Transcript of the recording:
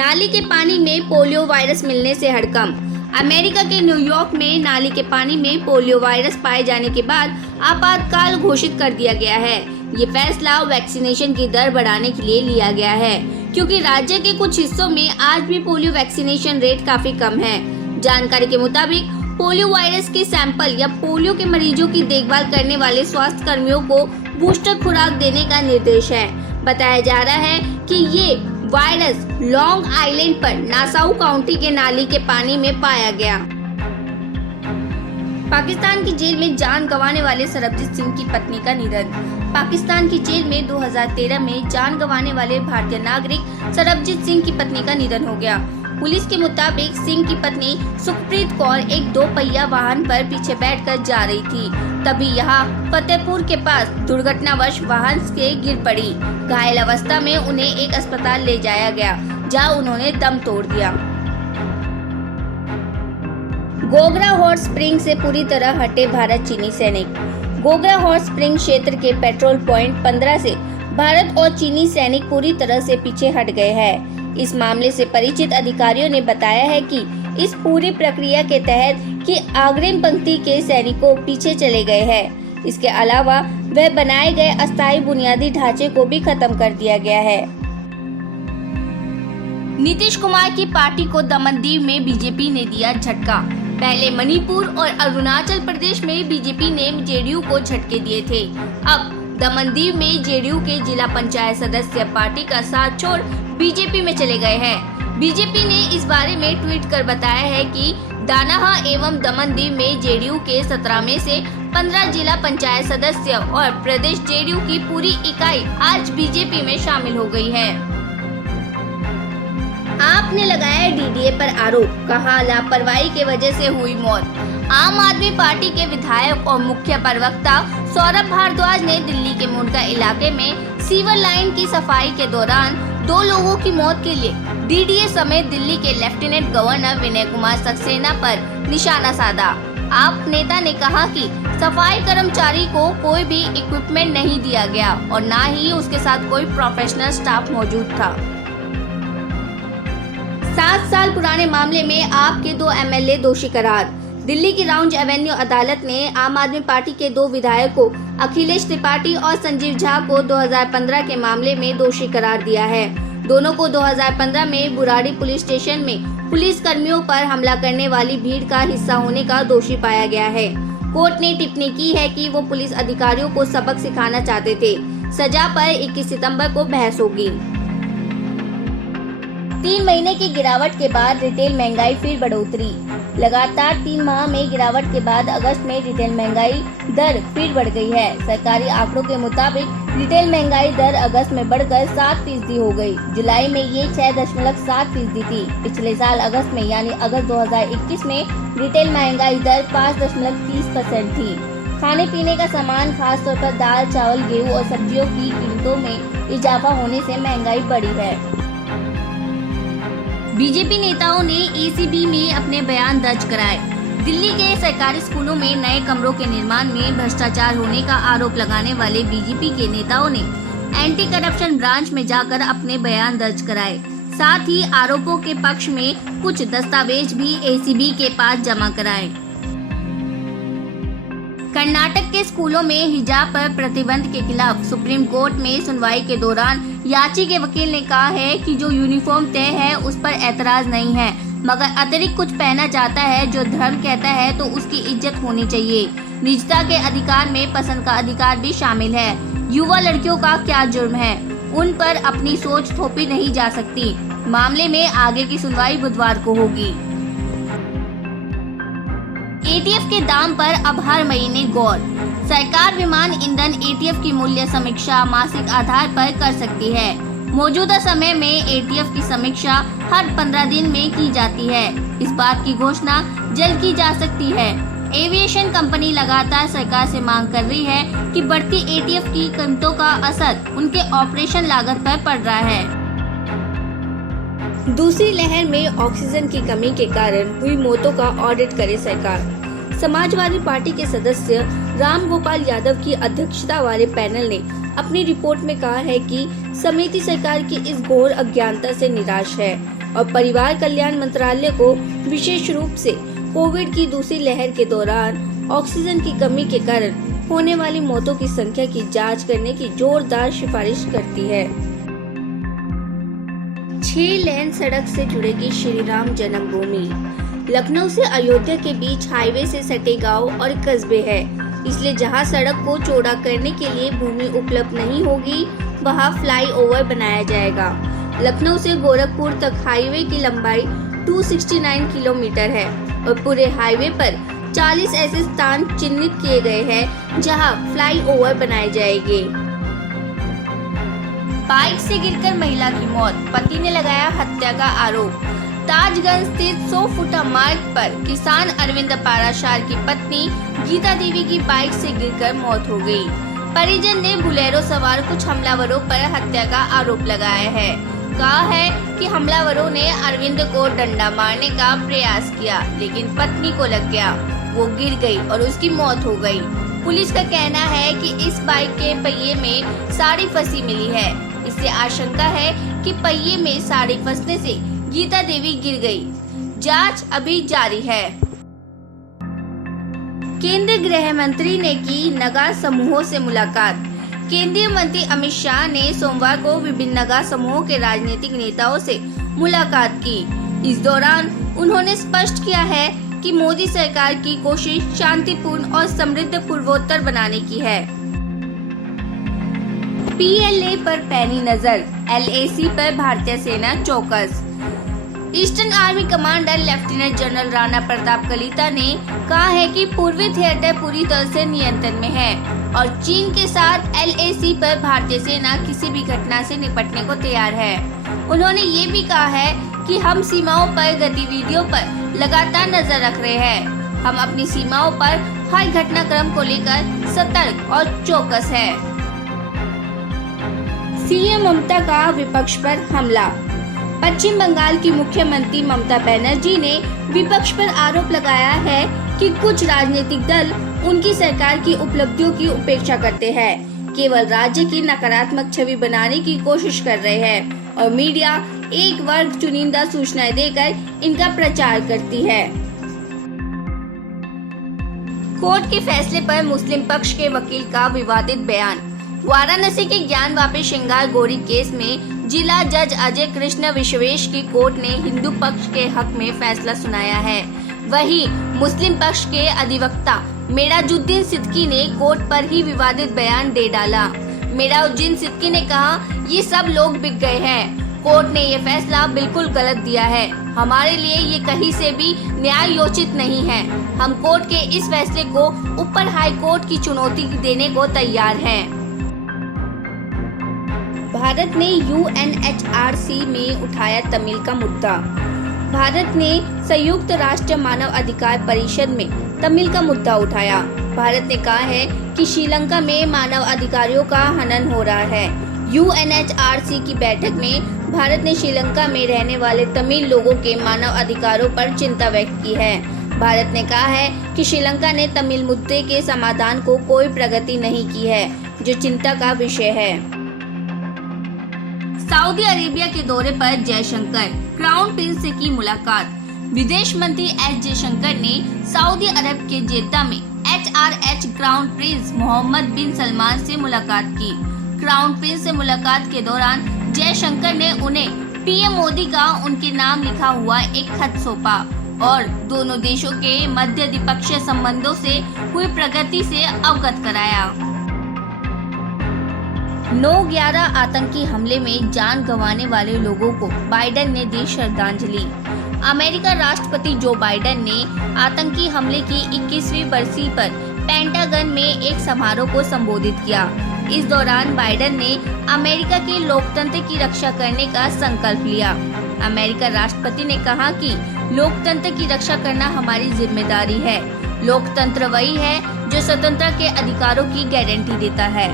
नाली के पानी में पोलियो वायरस मिलने से हड़कंप। अमेरिका के न्यूयॉर्क में नाली के पानी में पोलियो वायरस पाए जाने के बाद आपातकाल घोषित कर दिया गया है। ये फैसला वैक्सीनेशन की दर बढ़ाने के लिए लिया गया है, क्योंकि राज्य के कुछ हिस्सों में आज भी पोलियो वैक्सीनेशन रेट काफी कम है। जानकारी के मुताबिक पोलियो वायरस के सैंपल या पोलियो के मरीजों की देखभाल करने वाले स्वास्थ्य कर्मियों को बूस्टर खुराक देने का निर्देश है। बताया जा रहा है कि ये वायरस लॉन्ग आइलैंड पर नासाउ काउंटी के नाली के पानी में पाया गया। पाकिस्तान की जेल में जान गंवाने वाले सरबजीत सिंह की पत्नी का निधन। पाकिस्तान की जेल में 2013 में जान गंवाने वाले भारतीय नागरिक सरबजीत सिंह की पत्नी का निधन हो गया। पुलिस के मुताबिक सिंह की पत्नी सुखप्रीत कौर एक 2 पहिया वाहन पर पीछे बैठकर जा रही थी, तभी यहां फतेहपुर के पास दुर्घटनावश वाहन से गिर पड़ी। घायल अवस्था में उन्हें एक अस्पताल ले जाया गया, जहां उन्होंने दम तोड़ दिया। गोगरा हॉट स्प्रिंग से पूरी तरह हटे भारत चीनी सैनिक। गोगरा हॉट स्प्रिंग क्षेत्र के पेट्रोल पॉइंट 15 से भारत और चीनी सैनिक पूरी तरह से पीछे हट गए हैं। इस मामले से परिचित अधिकारियों ने बताया है कि इस पूरी प्रक्रिया के तहत कि अग्रिम पंक्ति के सैनिकों पीछे चले गए हैं। इसके अलावा वह बनाए गए अस्थायी बुनियादी ढांचे को भी खत्म कर दिया गया है। नीतीश कुमार की पार्टी को दमनदीव में बीजेपी ने दिया झटका। पहले मणिपुर और अरुणाचल प्रदेश में बीजेपी ने जेडीयू को झटके दिए थे। अब दमनदीव में जेडीयू के जिला पंचायत सदस्य पार्टी का साथ छोड़ बीजेपी में चले गए हैं। बीजेपी ने इस बारे में ट्वीट कर बताया है कि दानाहा एवं दमनदीव में जेडीयू के 17 में से 15 जिला पंचायत सदस्य और प्रदेश जेडीयू की पूरी इकाई आज बीजेपी में शामिल हो गई है। आपने लगाया डीडीए पर आरोप, कहा लापरवाही के वजह से हुई मौत। आम आदमी पार्टी के विधायक और मुख्य प्रवक्ता सौरभ भारद्वाज ने दिल्ली के मुंडका इलाके में सीवर लाइन की सफाई के दौरान 2 लोगों की मौत के लिए डीडीए समेत दिल्ली के लेफ्टिनेंट गवर्नर विनय कुमार सक्सेना पर निशाना साधा। आप नेता ने कहा कि सफाई कर्मचारी को कोई भी इक्विपमेंट नहीं दिया गया और न ही उसके साथ कोई प्रोफेशनल स्टाफ मौजूद था। 7 साल पुराने मामले में आप के 2 एमएलए दोषी करार। दिल्ली की राउंड एवेन्यू अदालत ने आम आदमी पार्टी के 2 विधायकों अखिलेश त्रिपाठी और संजीव झा को 2015 के मामले में दोषी करार दिया है। दोनों को 2015 में बुराड़ी पुलिस स्टेशन में पुलिस कर्मियों पर हमला करने वाली भीड़ का हिस्सा होने का दोषी पाया गया है। कोर्ट ने टिप्पणी की है कि वो पुलिस अधिकारियों को सबक सिखाना चाहते थे। सजा पर 21 सितंबर को बहस होगी। 3 महीने की गिरावट के बाद रिटेल महंगाई फिर बढ़ोतरी। लगातार 3 माह में गिरावट के बाद अगस्त में रिटेल महंगाई दर फिर बढ़ गई है। सरकारी आंकड़ों के मुताबिक रिटेल महंगाई दर अगस्त में बढ़कर 7% हो गई। जुलाई में ये 6.7% थी। पिछले साल अगस्त में यानी अगस्त 2021 में रिटेल महंगाई दर 5.30% थी। खाने पीने का सामान, खासतौर पर दाल, चावल, गेहूँ और सब्जियों की कीमतों में इजाफा होने से महंगाई बढ़ी है। बीजेपी नेताओं ने एसीबी में अपने बयान दर्ज कराए। दिल्ली के सरकारी स्कूलों में नए कमरों के निर्माण में भ्रष्टाचार होने का आरोप लगाने वाले बीजेपी के नेताओं ने एंटी करप्शन ब्रांच में जाकर अपने बयान दर्ज कराए। साथ ही आरोपों के पक्ष में कुछ दस्तावेज भी एसीबी के पास जमा कराए। कर्नाटक के स्कूलों में हिजाब पर प्रतिबंध के खिलाफ सुप्रीम कोर्ट में सुनवाई के दौरान याची के वकील ने कहा है कि जो यूनिफॉर्म तय है उस पर ऐतराज नहीं है, मगर अतिरिक्त कुछ पहना चाहता है जो धर्म कहता है तो उसकी इज्जत होनी चाहिए। निजता के अधिकार में पसंद का अधिकार भी शामिल है। युवा लड़कियों का क्या जुर्म है, उन पर अपनी सोच थोपी नहीं जा सकती। मामले में आगे की सुनवाई बुधवार को होगी। एटीएफ के दाम पर अब हर महीने गौर। सरकार विमान ईंधन एटीएफ की मूल्य समीक्षा मासिक आधार पर कर सकती है। मौजूदा समय में एटीएफ की समीक्षा हर 15 दिन में की जाती है। इस बात की घोषणा जल्द की जा सकती है। एविएशन कंपनी लगातार सरकार से मांग कर रही है कि बढ़ती एटीएफ की कीमतों का असर उनके ऑपरेशन लागत पर पड़ रहा है। दूसरी लहर में ऑक्सीजन की कमी के कारण हुई मौतों का ऑडिट करे सरकार। समाजवादी पार्टी के सदस्य राम गोपाल यादव की अध्यक्षता वाले पैनल ने अपनी रिपोर्ट में कहा है कि समिति सरकार की इस घोर अज्ञानता से निराश है। और परिवार कल्याण मंत्रालय को विशेष रूप से कोविड की दूसरी लहर के दौरान ऑक्सीजन की कमी के कारण होने वाली मौतों की संख्या की जांच करने की जोरदार सिफारिश करती है। 6 लेन सड़क से जुड़ेगी श्री राम जन्मभूमि। लखनऊ से अयोध्या के बीच हाईवे से सटे गांव और कस्बे हैं, इसलिए जहां सड़क को चौड़ा करने के लिए भूमि उपलब्ध नहीं होगी वहां फ्लाईओवर बनाया जाएगा। लखनऊ से गोरखपुर तक हाईवे की लंबाई 269 किलोमीटर है और पूरे हाईवे पर 40 ऐसे स्थान चिन्हित किए गए हैं जहां फ्लाईओवर बनाए जाएंगे। बाइक से गिरकर महिला की मौत, पति ने लगाया हत्या का आरोप। ताजगंज स्थित 100 फुटा मार्ग पर किसान अरविंद पाराशार की पत्नी गीता देवी की बाइक से गिरकर मौत हो गई। परिजन ने बुलेरो सवार कुछ हमलावरों पर हत्या का आरोप लगाया है। कहा है कि हमलावरों ने अरविंद को डंडा मारने का प्रयास किया, लेकिन पत्नी को लग गया, वो गिर गई और उसकी मौत हो गई। पुलिस का कहना है कि इस बाइक के पहिए में साड़ी फंसी मिली है। इससे आशंका है कि पहिए में साड़ी फंसने से गीता देवी गिर गई। जांच अभी जारी है। केंद्रीय गृह मंत्री ने की नगा समूहों से मुलाकात। केंद्रीय मंत्री अमित शाह ने सोमवार को विभिन्न नगा समूहों के राजनीतिक नेताओं से मुलाकात की। इस दौरान उन्होंने स्पष्ट किया है कि मोदी सरकार की कोशिश शांतिपूर्ण और समृद्ध पूर्वोत्तर बनाने की है। PLA पर पैनी नजर, LAC पर भारतीय सेना चौकस। Eastern army commander lieutenant general Rana Pratap Kalita ने कहा है कि पूर्वी थिएटर पूरी तरह से नियंत्रण में है और चीन के साथ LAC पर भारतीय सेना किसी भी घटना से निपटने को तैयार है। उन्होंने ये भी कहा है कि हम सीमाओं पर गतिविधियों पर लगातार नजर रख रहे हैं। हम अपनी सीमाओं पर हर घटनाक्रम को लेकर सतर्क और चौकस है। सीएम ममता का विपक्ष पर हमला। पश्चिम बंगाल की मुख्यमंत्री ममता बनर्जी ने विपक्ष पर आरोप लगाया है कि कुछ राजनीतिक दल उनकी सरकार की उपलब्धियों की उपेक्षा करते हैं, केवल राज्य की नकारात्मक छवि बनाने की कोशिश कर रहे हैं और मीडिया एक वर्ग चुनिंदा सूचनाएं देकर इनका प्रचार करती है। कोर्ट के फैसले पर मुस्लिम पक्ष के वकील का विवादित बयान। वाराणसी के ज्ञानवापी श्रृंगार गौरी केस में जिला जज अजय कृष्ण विश्वेश की कोर्ट ने हिंदू पक्ष के हक में फैसला सुनाया है। वहीं मुस्लिम पक्ष के अधिवक्ता मेराजुद्दीन सिद्दीकी ने कोर्ट पर ही विवादित बयान दे डाला। मेराजुद्दीन सिद्दीकी ने कहा, ये सब लोग बिक गए हैं। कोर्ट ने ये फैसला बिल्कुल गलत दिया है। हमारे लिए ये कहीं से भी न्यायोचित नहीं है। हम कोर्ट के इस फैसले को ऊपर हाई कोर्ट की चुनौती देने को तैयार हैं। भारत ने UNHRC में उठाया तमिल का मुद्दा। भारत ने संयुक्त राष्ट्र मानव अधिकार परिषद में तमिल का मुद्दा उठाया। भारत ने कहा है कि श्रीलंका में मानव अधिकारों का हनन हो रहा है। UNHRC की बैठक में भारत ने श्रीलंका में रहने वाले तमिल लोगों के मानव अधिकारों पर चिंता व्यक्त की है। भारत ने कहा है कि श्रीलंका ने तमिल मुद्दे के समाधान को कोई प्रगति नहीं की है, जो चिंता का विषय है। सऊदी अरेबिया के दौरे पर जयशंकर, क्राउन प्रिंस से की मुलाकात। विदेश मंत्री एस जयशंकर ने सऊदी अरब के जेद्दा में HRH क्राउन प्रिंस मोहम्मद बिन सलमान से मुलाकात की। क्राउन प्रिंस से मुलाकात के दौरान जयशंकर ने उन्हें PM मोदी का उनके नाम लिखा हुआ एक खत सौंपा और दोनों देशों के मध्य द्विपक्षीय संबंधों से हुई प्रगति से अवगत कराया। 9/11 आतंकी हमले में जान गंवाने वाले लोगों को बाइडेन ने दी श्रद्धांजलि। अमेरिका राष्ट्रपति जो बाइडेन ने आतंकी हमले की 21वीं बरसी पर पेंटागन में एक समारोह को संबोधित किया। इस दौरान बाइडेन ने अमेरिका के लोकतंत्र की रक्षा करने का संकल्प लिया। अमेरिका राष्ट्रपति ने कहा कि लोकतंत्र की रक्षा करना हमारी जिम्मेदारी है। लोकतंत्र वही है जो स्वतंत्रता के अधिकारों की गारंटी देता है।